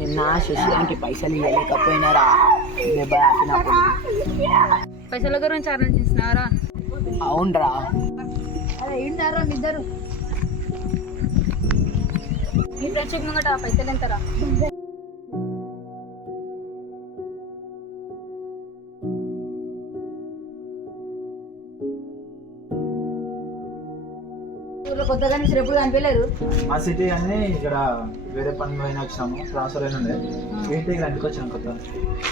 నిన్న శశికి పైసలు ఇవ్వలేకపోయినారా దెబ్బ తాకినప్పుడు. పైసల గురించి ఆలోచిస్తున్నారా? అవునరా. అదే ఏంటారా మీ ఇద్దరు మీ ఫ్రెండ్షిప్ ముంగట పైసలు ఎంతరా? ఊర్లో కొత్తగా మీరు ఎప్పుడు కనిపించలేదు. మా సిటీ అని ఇక్కడ వేరే పని పోయిన వచ్చాము, ట్రాన్స్ఫర్ అయిన ఉండే ఏంటి ఇంటికి వచ్చాను కొత్త.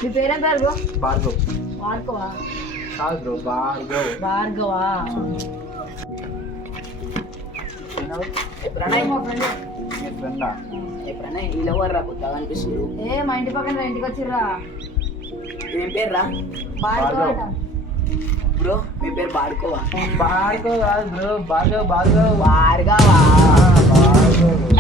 మీ పేరేం పేరు బ్రో? భార్గవ్. భార్గవా? కాదు బ్రో, భార్గవ్. భార్గవా? ఎప్పుడైనా మా ఫ్రెండ్. మీ ఫ్రెండా? ఎప్పుడైనా ఇలా వర్రా కొత్తగా అనిపిస్తుంది. మా ఇంటి పక్కన ఇంటికి వచ్చిర్రా. ఏం పేరు రా? భార్గవ అట. బ్రో మీ పేరు బాడుకోవా? భార్గవ్ కాదు బ్రో, భార్గవ్. భార్గవ్. భార్గవా? భార్గవ్.